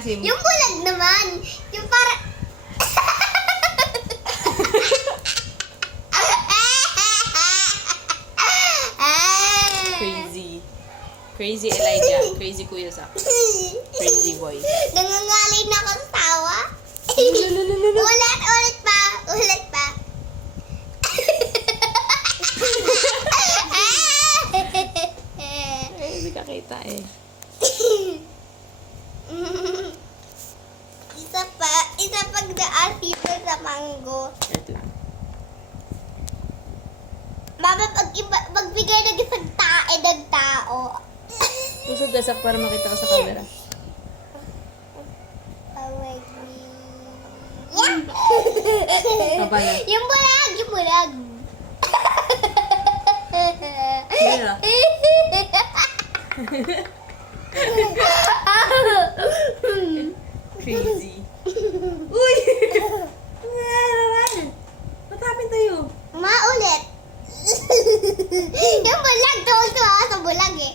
asim. Yung bulag naman. Yung para... Crazy. Crazy Elijah. Crazy Kuya Zach. Crazy boy. Nangangalay na ako sa tawa. Ulit pa. Ulit pa. Hindi ka kita eh. Isa pag naasim sa mango. Wait lang. Mama, magbigay ng isang tae ng tao. Pusod ka Zach para makita ka sa camera. Kapala. Yung bulag, yung bulag. Mira. Crazy. Uy! What happened to you? Maulit. Yung bulag, tuwa ako sa bulag eh.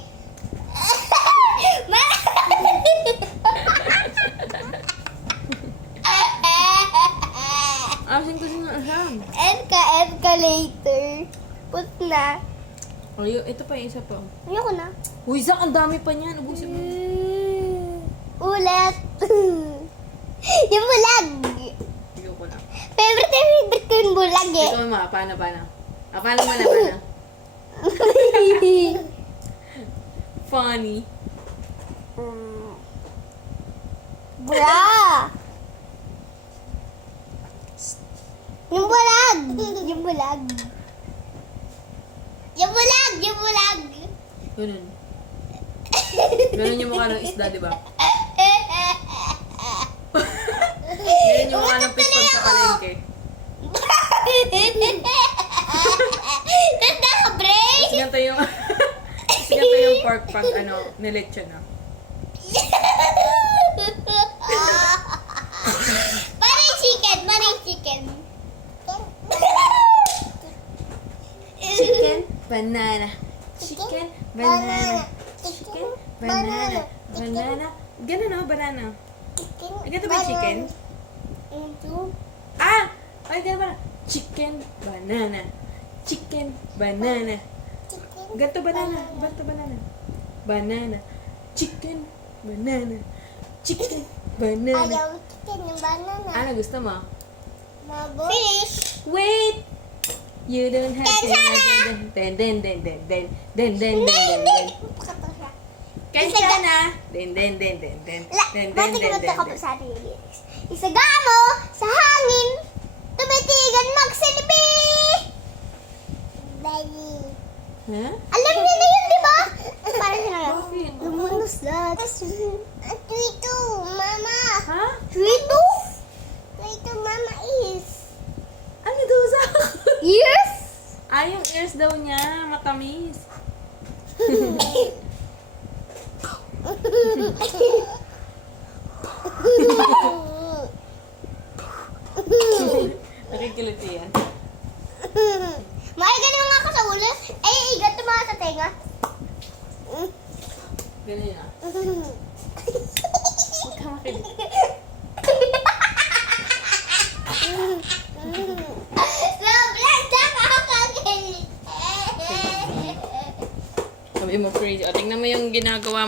Asin ko siya asam. Escalator. Put na. Ayo, ito pa yung isa pa. Ayoko na. Uy, Zach, ang dami pa niyan. Ubusin mo. Ulit. Yung bulag. Ayoko na. Favorite ko yung bulag eh. Ikaw ma, paano? Paano mo na? Funny. Bra. Yung bulag. Yung bulag. Yung bulag. Yung bulag. Ganun. Ganun yung mukha ng isda, di ba? Ganun yung mukha ng fish pag sa palengke. Tapos naka-break. Kasi ganito yung... Kasi ganito yung pork pag nilitsyo na. Parang chicken. Parang chicken. Chicken, banana. Chicken, banana. Chicken, banana. Banana. Ganun no, banana. Ay, ganito ba yung chicken? Ah! Ay, ganito ba? Chicken, banana. Chicken, banana. Ganito banana. Ganito banana. Banana. Chicken, banana. Chicken, banana. Ayaw chicken yung banana. Ano gusto mo? Finish. Wait! You don't have to den. Kansana! Den. Bakit naman ako sa ating lyrics? Isaga mo sa hangin, tumitigan magsilbi. Dali. Ha? Alam niyo na yun, di ba? Parang siya nga. Bakit? Lumundos lahat. Twito, mama. Ha? Twito? Twito, mama is. Ano daw sa... Yes? Ah, yung ears daw niya. Matamis. Nakikiliti yan. Maigan mo nga ako sa ulo. Ay, ganito mga sa tenga. Ganun yan. Huwag ka makiliti. Sobrang nakakakilig. Sabi mo crazy. O, tingnan mo yung ginagawa mo.